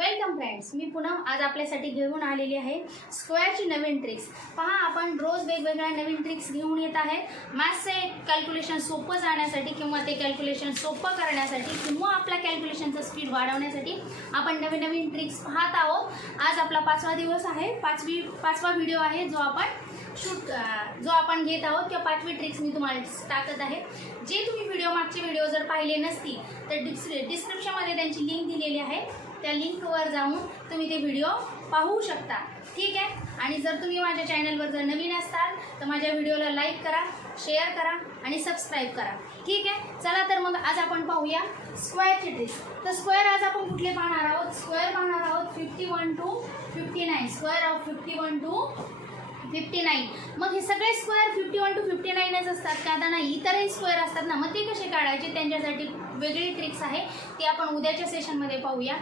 Welcome friends, मी पूनम आज आपल्यासाठी घेऊन आलेली आहे स्क्वेअरची नवीन ट्रिक्स। पहा, आपण रोज वेगवेगळ्या नवीन ट्रिक्स घेऊन येत आहे मॅथ्सचे कॅल्क्युलेशन सोपं जाण्यासाठी किंवा ते कॅल्क्युलेशन सोपं करण्यासाठी किंवा आपल्या कॅल्क्युलेशनचं स्पीड वाढवण्यासाठी आपण नवीन नवीन ट्रिक्स पाहत आहोत। आज आपला 5वा दिवस आहे, पाचवा व्हिडिओ आहे जो आपण घेत आहोत किंवा 5वी ट्रिक्स मी तुम्हाला टाकत आहे। जे तुम्ही मागचे व्हिडिओ जर पाहिले नसतील तर डिस्क्रिप्शनमध्ये त्यांची लिंक दिलेली आहे, त्या लिंकवर जाऊन तुम्ही ते व्हिडिओ पाहू शकता, ठीक आहे। आणि जर तुम्ही माझ्या चॅनलवर जर नवीन असाल तर माझ्या व्हिडिओला लाईक करा, शेअर करा आणि सबस्क्राईब करा, ठीक आहे। चला तर मग आज आपण पाहूया स्क्वेअरची ट्रिक्स। तर स्क्वेअर आज आपण कुठले पाहणार आहोत? स्क्वेअर पाहणार आहोत 51 to 59, स्क्वेअर ऑफ 51 to 59। मग हे सगळे स्क्वेअर 51 to 59च असतात का? आता नाही, इतरही स्क्वेअर असतात ना, मग ते कसे काढायचे त्यांच्यासाठी वेगळी ट्रिक्स आहे, ती आपण उद्याच्या सेशनमध्ये पाहूया।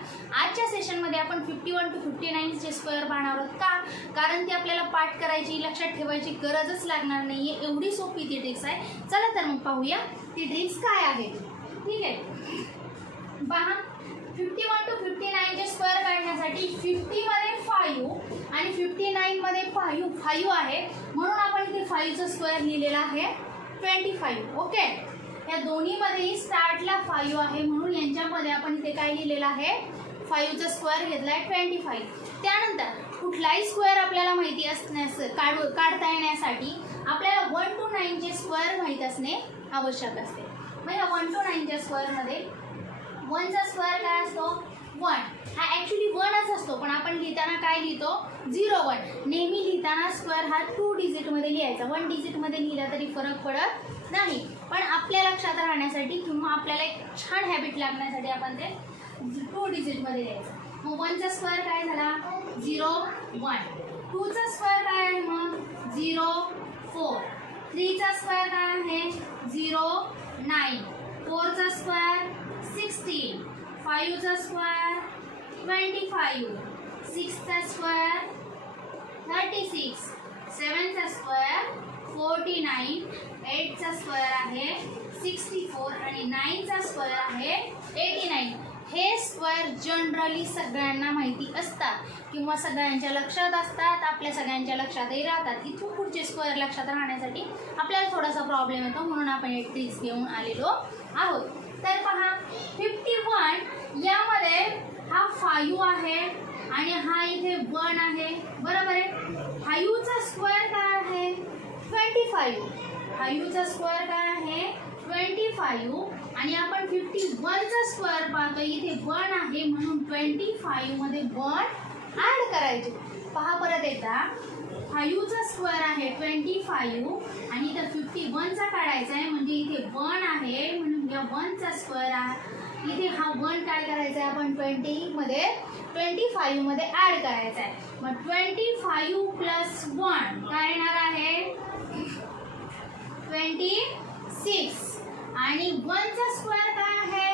आजच्या सेशनमध्ये आपण 51 to 59चे स्क्वेअर पाहणार आहोत का? कारण ती आपल्याला पाठ करायची, लक्षात ठेवायची गरजच लागणार नाही आहे, एवढी सोपी ती ट्रिक्स आहे। चला तर मग पाहूया ती ट्रिक्स काय आहे, ठीक आहे। पहा, 51 to 59चे स्क्वेअर काढण्यासाठी 50 मध्ये 5 आणि 59 मध्ये 5 आहे, म्हणून आपण इथे 5चा स्क्वेअर लिहिलेला आहे 25, ओके। या दोन्हीमध्येही स्टार्टला 5 आहे, म्हणून यांच्यामध्ये आपण इथे काय लिहिलेलं आहे? 5चा स्क्वेअर घेतला आहे 25। त्यानंतर कुठलाही स्क्वेअर आपल्याला माहिती असण्यास काढता येण्यासाठी आपल्याला 1 to 9चे स्क्वेअर माहीत असणे आवश्यक असते। मग या 1 to 9च्या स्क्वेअरमध्ये 1चा स्क्वेअर काय असतो? 1। हा ॲक्च्युली 1च असतो, पण आपण लिहिताना काय लिहितो? 0 1। नेहमी लिहिताना स्क्वेअर हा 2 डिजिटमध्ये लिहायचा, 1 डिजिटमध्ये लिहिला तरी फरक पडत नाही, पण आपल्या लक्षात राहण्यासाठी किंवा आपल्याला एक छान हॅबिट लागण्यासाठी आपण ते 2 डिजिटमध्ये लिहायचं। मग 1चा स्क्वेअर काय झाला? 0 1। 2चा स्क्वेअर काय आहे? मग 0 4। 3चा स्क्वेअर काय आहे? 0 9। 4चा स्क्वेअर 16। 5चा स्क्वेअर 25। 6चा स्क्वेअर 36। 7चा स्क्वेअर 49। 8चा स्क्वेअर आहे 64 आणि 9चा स्क्वेअर आहे 89। हे स्क्वेअर जनरली सगळ्यांना माहिती असतात किंवा सगळ्यांच्या लक्षात असतात, आपल्या सगळ्यांच्या लक्षातही राहतात। इथून पुढचे स्क्वेअर लक्षात राहण्यासाठी आपल्याला थोडासा प्रॉब्लेम येतो, म्हणून आपण एक ट्रिक्स घेऊन आलेलो आहोत। तर पहा, 51 यामध्ये हा 5 आहे आणि हा इथे 1 आहे, बरोबर आहे। 5चा स्क्वेअर काय आहे? 25। 5चा स्क्वेअर काय आहे? 25 आणि आपण 51चा स्क्वेअर पाहतो, इथे 1 आहे, म्हणून 25 मध्ये 1 ॲड करायचे। पहा परत एकदा, 5चा स्क्वेअर आहे 25 आणि इथं 51चा काढायचा आहे, म्हणजे इथे 1 आहे, म्हणून या 1चा स्क्वेअर आहे, इथे हा 1 काय करायचा आहे? आपण 25 मध्ये ॲड करायचा आहे। मग 25 प्लस 1 काय येणार आहे? 26 आणि 1चा स्क्वेअर काय आहे?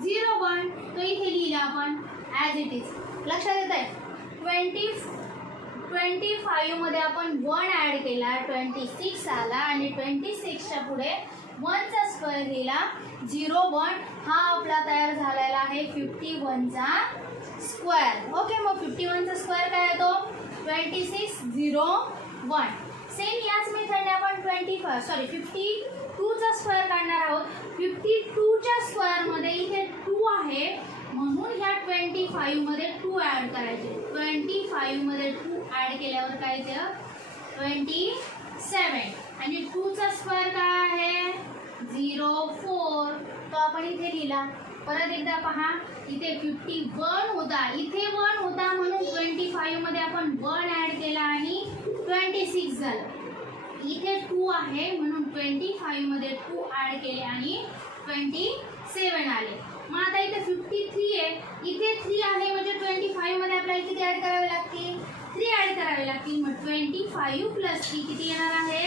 0 1, तो इथे लिहिला आपण ॲज इट इज, लक्षात येत आहे? 25 मध्ये आपण 1 ॲड केला, 26 आला आणि 26च्या पुढे 1चा स्क्वेअर लिहिला 0 1, हा आपला तयार झालेला आहे 51चा स्क्वेअर, ओके। मग 51चा स्क्वेअर काय येतो? 26 0 1। सेम याच मेथडने आपण 52चा स्क्वेअर काढणार आहोत। 52च्या स्क्वेअरमध्ये इथे 2 आहे, म्हणून ह्या 25 मध्ये 2 ॲड करायचे। 25 मध्ये 2 ॲड केल्यावर काय येतं? 27 आणि 2चा स्क्वेअर काय आहे? 0 4, तो आपण इथे लिहिला। परत एकदा पहा, इथे 51 होता, इथे 1 होता, म्हणून 25 मध्ये आपण 1 ॲड केला आणि 26 झालं। इथे 2 आहे, म्हणून 25 मध्ये 2 ॲड केले आणि 27 आले। मग आता इथे 53 आहे, इथे 3 आहे, म्हणजे 25 मध्ये आपल्याला किती ॲड करावे लागतील? 3 ॲड करावे लागतील। मग 25 प्लस 3 किती येणार आहे?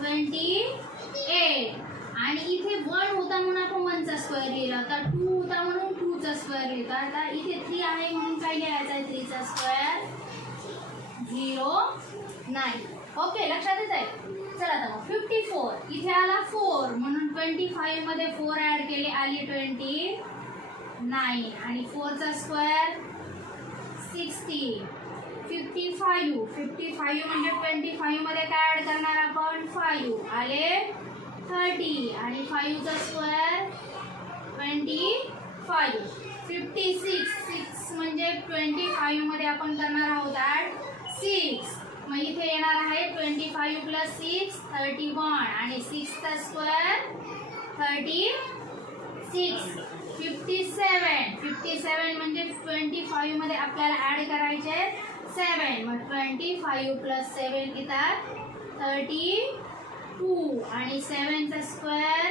28 आणि इथे 1 होता म्हणून आपण 1चा स्क्वेअर लिहिला होता, 2 होता म्हणून 2चा स्क्वेअर लिहिला। आता इथे 3 आहे म्हणून काय लिहायचं आहे? 3चा स्क्वेअर 0 9, ओके, लक्षात येत आहे? चला आता मग 54 इथे आला 4, म्हणून 25 मध्ये 4 ॲड केले, आली 29 आणि 4चा स्क्वेअर 60, 55, 55 म्हणजे 25 मध्ये काय ऍड करणार आपण 5 आले 30 आणि 5 चा स्क्वेअर 25, 56, 6 म्हणजे 25 मध्ये आपण करणार आहोत ऍड 6, मग इथे येणार आहे 25 प्लस 6 31 आणि 6 चा स्क्वेअर 36, 57 म्हणजे 25 मध्ये आपल्याला ऍड करायचे 7, मग 25 प्लस 7 येतात 32 आणि 7 चा स्क्वेअर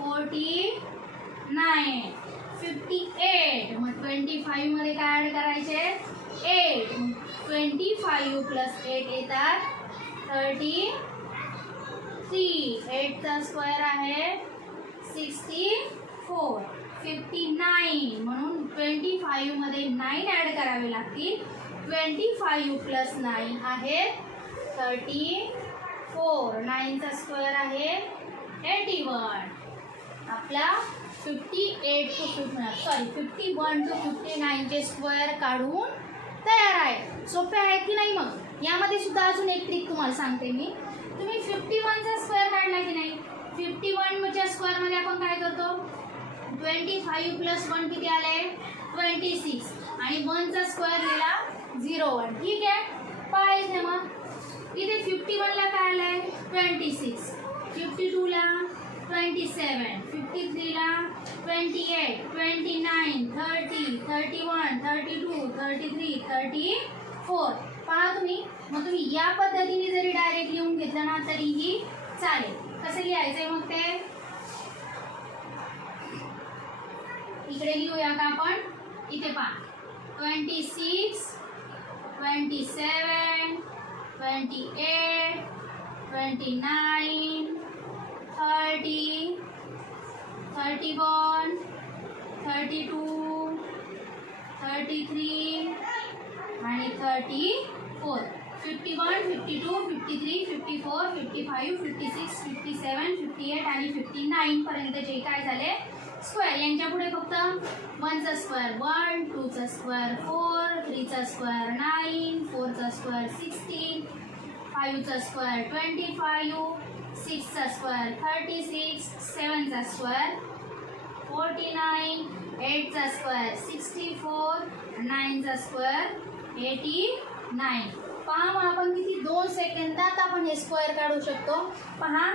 49, 58, मग 25 मध्ये काय ऍड करायचे 8, 25 प्लस 8 येतात 33, 8 चा स्क्वेअर आहे 64, 59 म्हणून 25 मध्ये 9 ऍड करावे लागतील 25 प्लस 9 आहे 34, 9 चा स्क्वेअर आहे 81, आपला 51 to 51 to 59 चे स्क्वेअर काढून तयार आहे. सोपे आहे की नाही? मग यामध्ये सुद्धा अजून एक ट्रिक तुम्हाला सांगते मी. तुम्ही 51 चा स्क्वेअर काढला की नाही 51 च्या स्क्वेअर मध्ये आपण काय करतो 25 प्लस 1 किती आले 26 आणि 1 चा स्क्वेअर लिहिला 01, ठीक आहे पाहायचं मग इथे 51 ला काय आलंय 26, 52 ला 27, 53 ला 28, 29, 30, 31, 32, 33, 34 पहा तुम्ही. मग तुम्ही या पद्धतीने जरी डायरेक्ट लिहून घेतलं ना तरीही चालेल. कसं लिहायचंय मग ते इकडे लिहूया का आपण इथे पहा 26, 27, 28, 29, 30, 31, 32, 33 आणि 34, 51, 52, 53, 54, 55, 56, 57, 58 आणि 59 पर्यंत जे काय झाले स्क्वेअर. यांच्या पुढे फक्त 1 चा स्क्वेअर 1, 2 चा स्क्वेअर 4, 3 चा स्क्वेअर 9, 4 चा स्क्वेअर 16, 5 चा स्क्वेअर 25, 6 चा स्क्वेअर 36, 7 चा स्क्वेअर 49, 8 चा स्क्वेअर 64, 9 चा स्क्वेअर 89. पहा मग आपण किती 2 सेकंदात आपण हे स्क्वेअर काढू शकतो. पहा